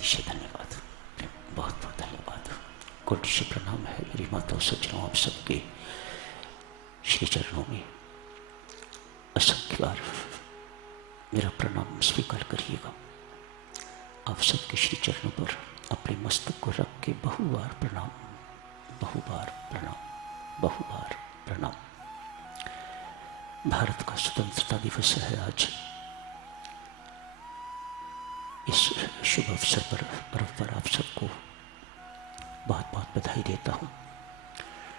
अतिशय धन्यवाद, बहुत बहुत धन्यवाद। कोटि से प्रणाम है मेरी माता सज्जनों, आप सबके श्री चरणों में असंख्य बार मेरा प्रणाम स्वीकार करिएगा। आप सबके श्री चरणों पर अपने मस्तक को रख के बहुबार प्रणाम, बहुबार प्रणाम, बहुबार प्रणाम। भारत का स्वतंत्रता दिवस है आज। इस शुभ अवसर पर पर्व पर आप सबको बहुत बहुत बधाई देता हूँ।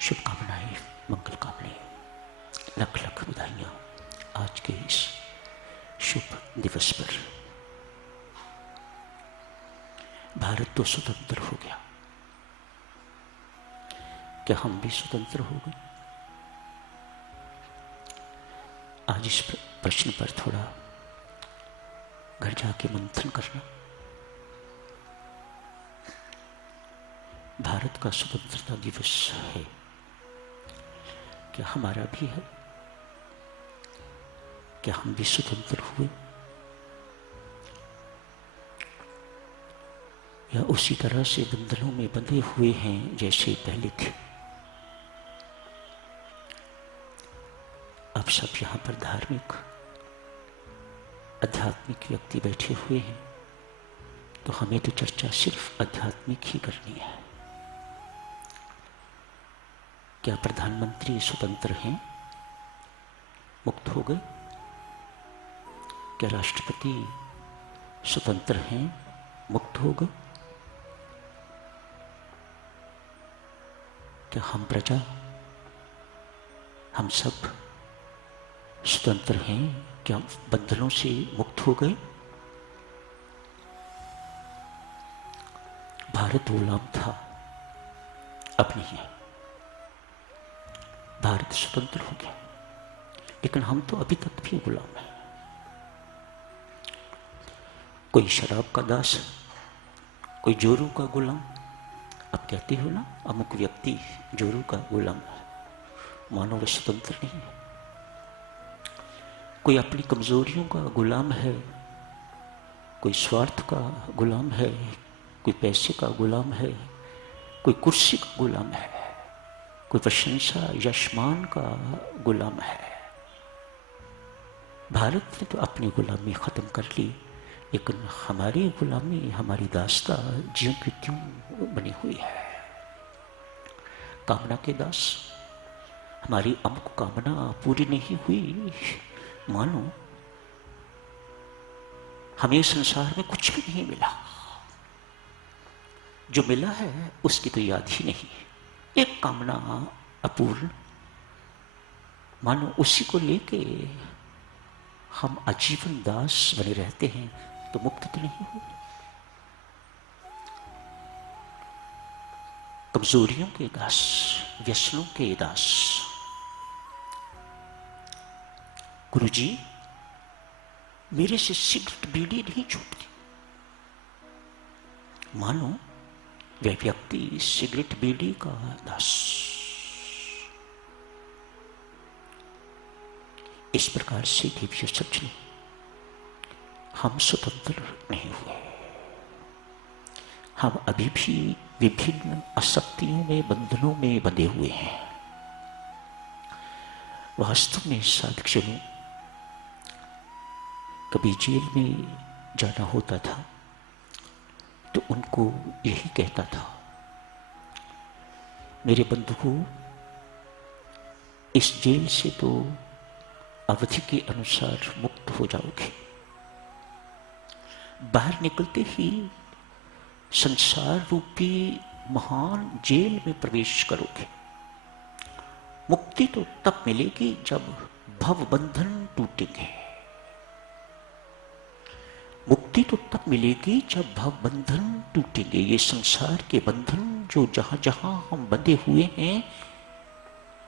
शुभकामनाएं, मंगल कामनाएं, लख लख बधाइयाँ आज के इस शुभ दिवस पर। भारत तो स्वतंत्र हो गया, क्या हम भी स्वतंत्र हो गए? आज इस प्रश्न पर थोड़ा घर जाके मंथन करना। भारत का स्वतंत्रता दिवस है, क्या हमारा भी है? क्या हम भी स्वतंत्र हुए, या उसी तरह से बंधनों में बंधे हुए हैं जैसे पहले थे? आप सब यहां पर धार्मिक आध्यात्मिक व्यक्ति बैठे हुए हैं, तो हमें तो चर्चा सिर्फ आध्यात्मिक ही करनी है। क्या प्रधानमंत्री स्वतंत्र हैं, मुक्त हो गए? क्या राष्ट्रपति स्वतंत्र हैं, मुक्त हो गए? क्या हम प्रजा, हम सब स्वतंत्र हैं? क्या बंधनों से मुक्त हो गए? भारत गुलाम था, अब नहीं है। भारत स्वतंत्र हो गया, लेकिन हम तो अभी तक भी गुलाम हैं। कोई शराब का दास, कोई जोरू का गुलाम। अब कहते हो ना, अमुक व्यक्ति जोरू का गुलाम है, मानो वह स्वतंत्र नहीं है। कोई अपनी कमजोरियों का गुलाम है, कोई स्वार्थ का गुलाम है, कोई पैसे का गुलाम है, कोई कुर्सी का गुलाम है, कोई प्रशंसा यशमान का गुलाम है। भारत ने तो अपनी गुलामी खत्म कर ली, लेकिन हमारी गुलामी, हमारी दास्ता ज्यों की त्यों बनी हुई है। कामना के दास, हमारी अमुक कामना पूरी नहीं हुई, मानो हमें संसार में कुछ भी नहीं मिला। जो मिला है उसकी तो याद ही नहीं। एक कामना अपूर्ण, मानो उसी को लेके हम आजीवन दास बने रहते हैं, तो मुक्त तो नहीं हुए। कमजोरियों के दास, व्यसनों के दास। गुरुजी, मेरे से सिगरेट बीड़ी नहीं छूटती, मानो वह व्यक्ति सिगरेट बीड़ी का दास। इस प्रकार से दिव्य सच ने, हम स्वतंत्र नहीं हुए। हम अभी भी विभिन्न आसक्तियों में, बंधनों में बंधे हुए हैं। वास्तव में साधक, कभी जेल में जाना होता था तो उनको यही कहता था, मेरे बंधुओं, इस जेल से तो अवधि के अनुसार मुक्त हो जाओगे, बाहर निकलते ही संसार रूपी महान जेल में प्रवेश करोगे। मुक्ति तो तब मिलेगी जब भव बंधन टूटेंगे। मुक्ति तो तब मिलेगी जब भव बंधन टूटेंगे। ये संसार के बंधन जो जहां जहां हम बंधे हुए हैं,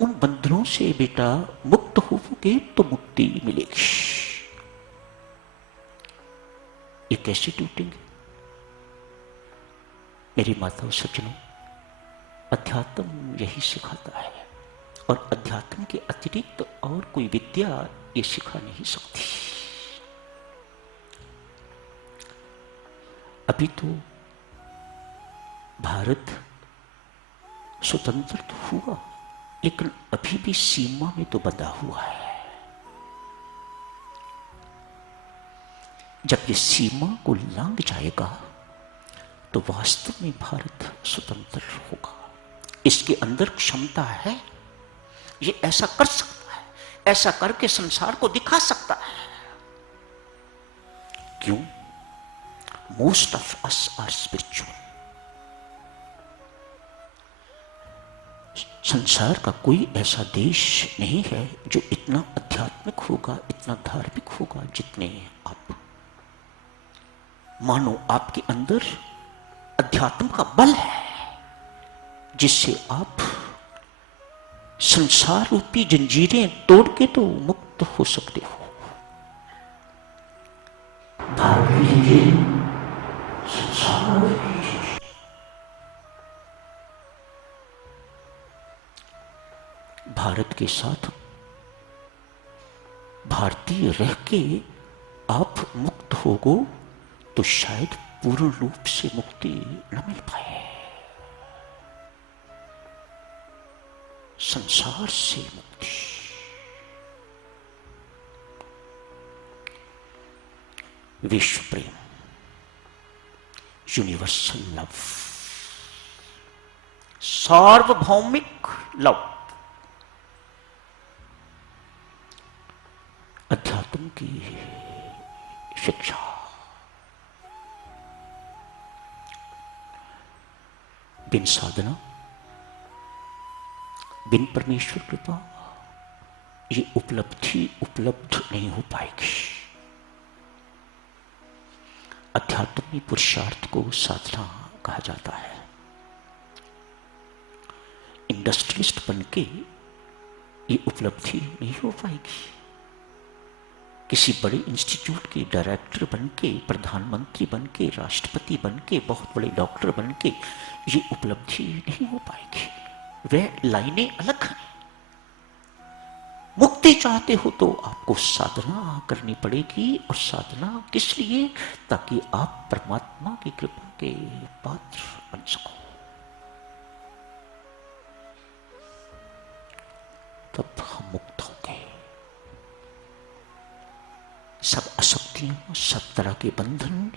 उन बंधनों से बेटा मुक्त होगे तो मुक्ति मिलेगी। ये कैसे टूटेंगे? मेरी माताओं सज्जनों, अध्यात्म यही सिखाता है, और अध्यात्म के अतिरिक्त और कोई विद्या ये सिखा नहीं सकती। अभी तो भारत स्वतंत्र तो हुआ, लेकिन अभी भी सीमा में तो बंधा हुआ है। जब ये सीमा को लांघ जाएगा तो वास्तव में भारत स्वतंत्र होगा। इसके अंदर क्षमता है, ये ऐसा कर सकता है, ऐसा करके संसार को दिखा सकता है। क्यों? Most of us are spiritual. संसार का कोई ऐसा देश नहीं है जो इतना आध्यात्मिक होगा, इतना धार्मिक होगा जितने आप। मानो आपके अंदर अध्यात्म का बल है जिससे आप संसार रूपी जंजीरें तोड़ के तो मुक्त हो सकते हो। भारत के साथ भारतीय रह के आप मुक्त होगो तो शायद पूर्ण रूप से मुक्ति न मिल पाए। संसार से मुक्ति, विश्व प्रेम, यूनिवर्सल लव, सार्वभौमिक लव, अध्यात्म की शिक्षा, बिन साधना, बिन परमेश्वर कृपा ये उपलब्धि उपलब्ध नहीं हो पाएगी। अध्यात्म में पुरुषार्थ को साधना कहा जाता है। इंडस्ट्रियलिस्ट बनके ये उपलब्धि नहीं हो पाएगी। किसी बड़े इंस्टीट्यूट के डायरेक्टर बनके, प्रधानमंत्री बनके, राष्ट्रपति बनके, बहुत बड़े डॉक्टर बनके ये उपलब्धि नहीं हो पाएगी। वह लाइनें अलग हैं। मुक्ति चाहते हो तो आपको साधना करनी पड़ेगी। और साधना किस लिए? ताकि आप परमात्मा की कृपा के पात्र बन सको। तब हम मुक्त होंगे। सब अशक्तियां, सब तरह के बंधन,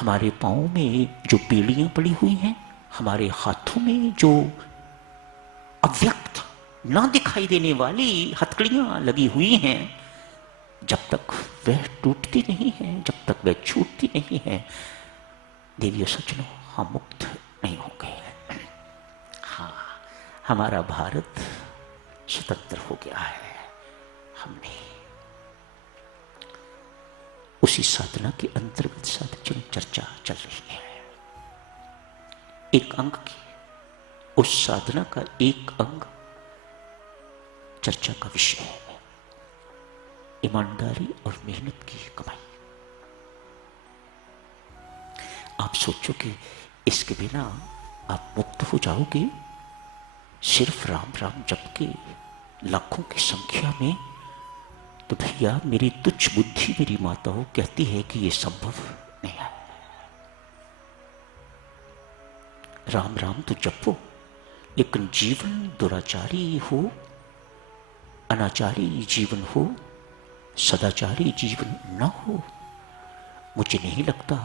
हमारे पांव में जो पीड़ियां पड़ी हुई हैं, हमारे हाथों में जो अव्यक्त ना दिखाई देने वाली हथकड़ियां लगी हुई हैं, जब तक वह टूटती नहीं है, जब तक वह छूटती नहीं है, देवियों सज्जनों, हम मुक्त नहीं होंगे। हाँ, हमारा भारत स्वतंत्र हो गया है। हमने उसी साधना के अंतर्गत साधन चर्चा चल रही है। एक अंग की, उस साधना का एक अंग चर्चा का विषय है, ईमानदारी और मेहनत की कमाई। आप सोचो कि इसके बिना आप मुक्त हो जाओगे? सिर्फ राम राम जप के लाखों की संख्या में, तो भैया मेरी तुच्छ बुद्धि, मेरी माताओं कहती है कि यह संभव नहीं है। राम राम तो जपो, लेकिन जीवन दुराचारी हो, अनाचारी जीवन हो, सदाचारी जीवन न हो, मुझे नहीं लगता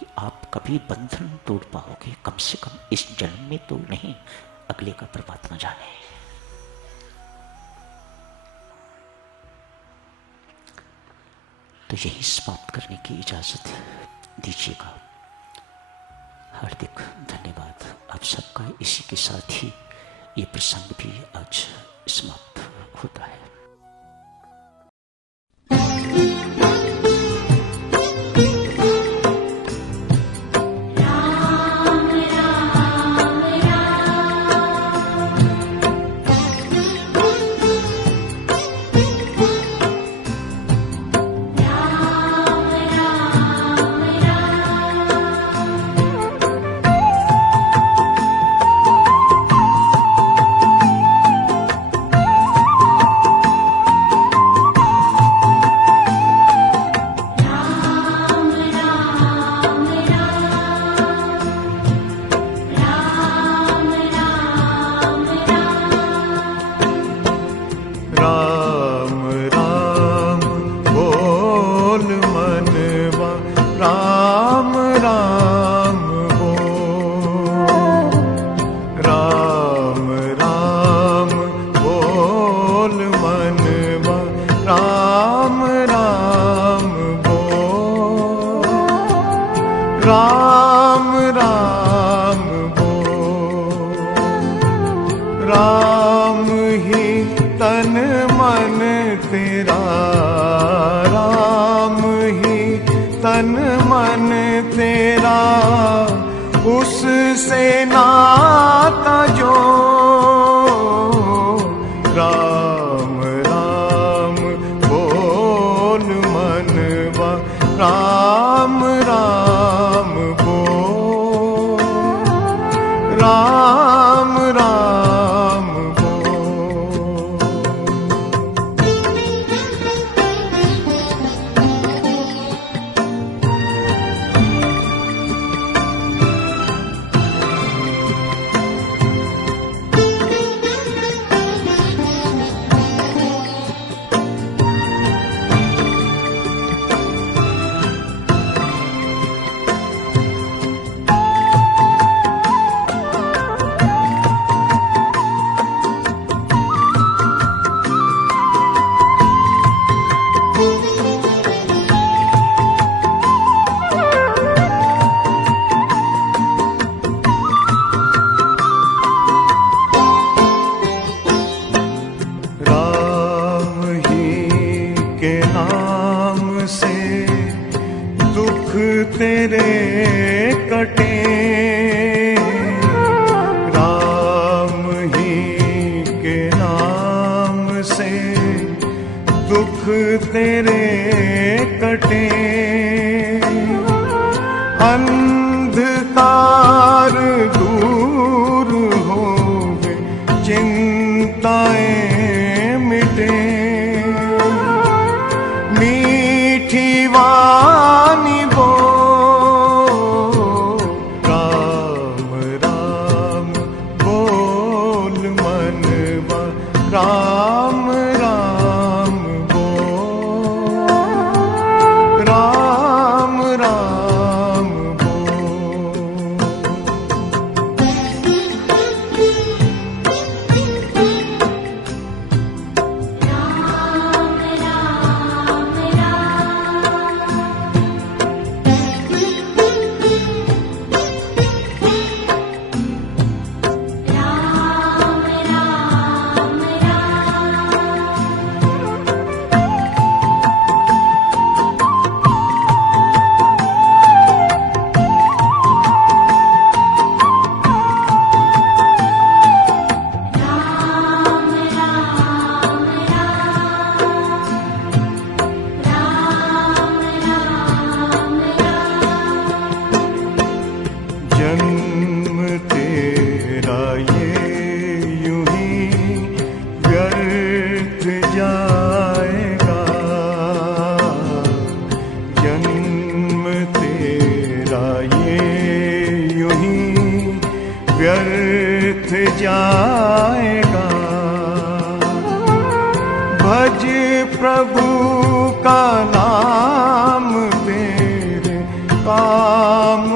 कि आप कभी बंधन तोड़ पाओगे। कम से कम इस जन्म में तो नहीं, अगले का परमात्मा जाने। तो यही समाप्त करने की इजाजत दीजिएगा। हार्दिक धन्यवाद आप सबका। इसी के साथ ही ये प्रसंग भी आज समाप्त होता है। राम राम बोल, राम ही तन मन तेरा, राम ही तन मन तेरा, उससे नाता जो, राम राम बोल मनवा, राम राम बोल, राम राम बोल। तेरे कटे, राम ही के नाम से दुख तेरे कटे, अंधकार दूर होवे, चिंताएं मिटे, मीठी वाणी बोल, राम राम बोल, राम राम बोल। जन्म तेरा ये यूं ही व्यर्थ जाएगा, जन्म तेरा ये यूं ही व्यर्थ जाएगा, भज प्रभु का नाम तेरे काम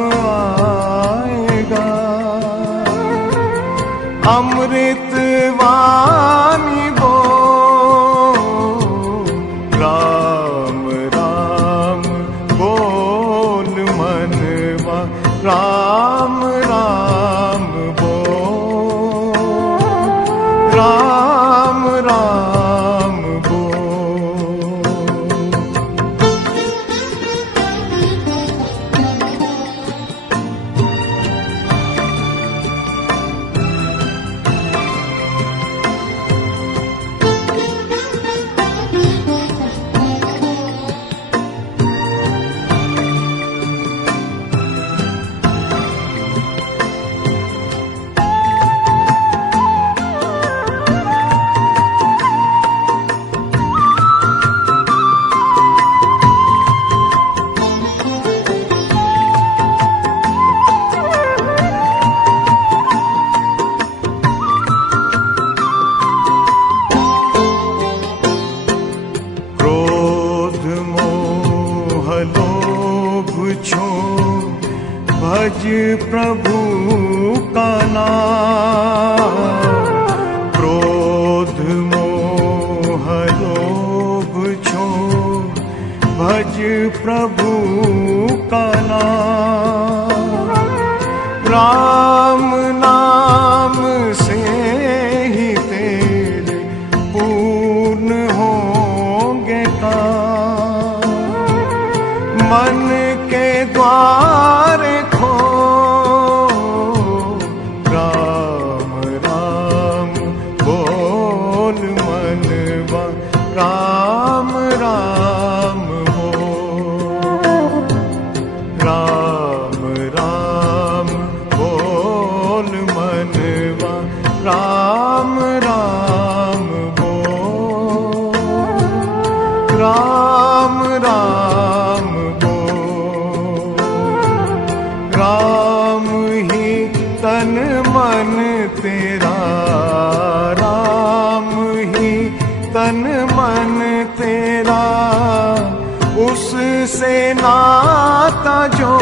अमृत वाणी बोल, राम राम बोल मनवा, राम राम बोल, राम राम बोल। भज प्रभु का नाम, क्रोध मोह लोभ छोड़ भज प्रभु का नाम। राम नाम से ही तेरे पूर्ण होंगे काम। मन के द्वार खोल, राम राम बोल मनवा, राम राम बोल, राम राम बोल मनवा, राम राम बोल, राम राम बोल। राम ही तन मन तेरा, राम ही तन मन तेरा, उससे नाता जो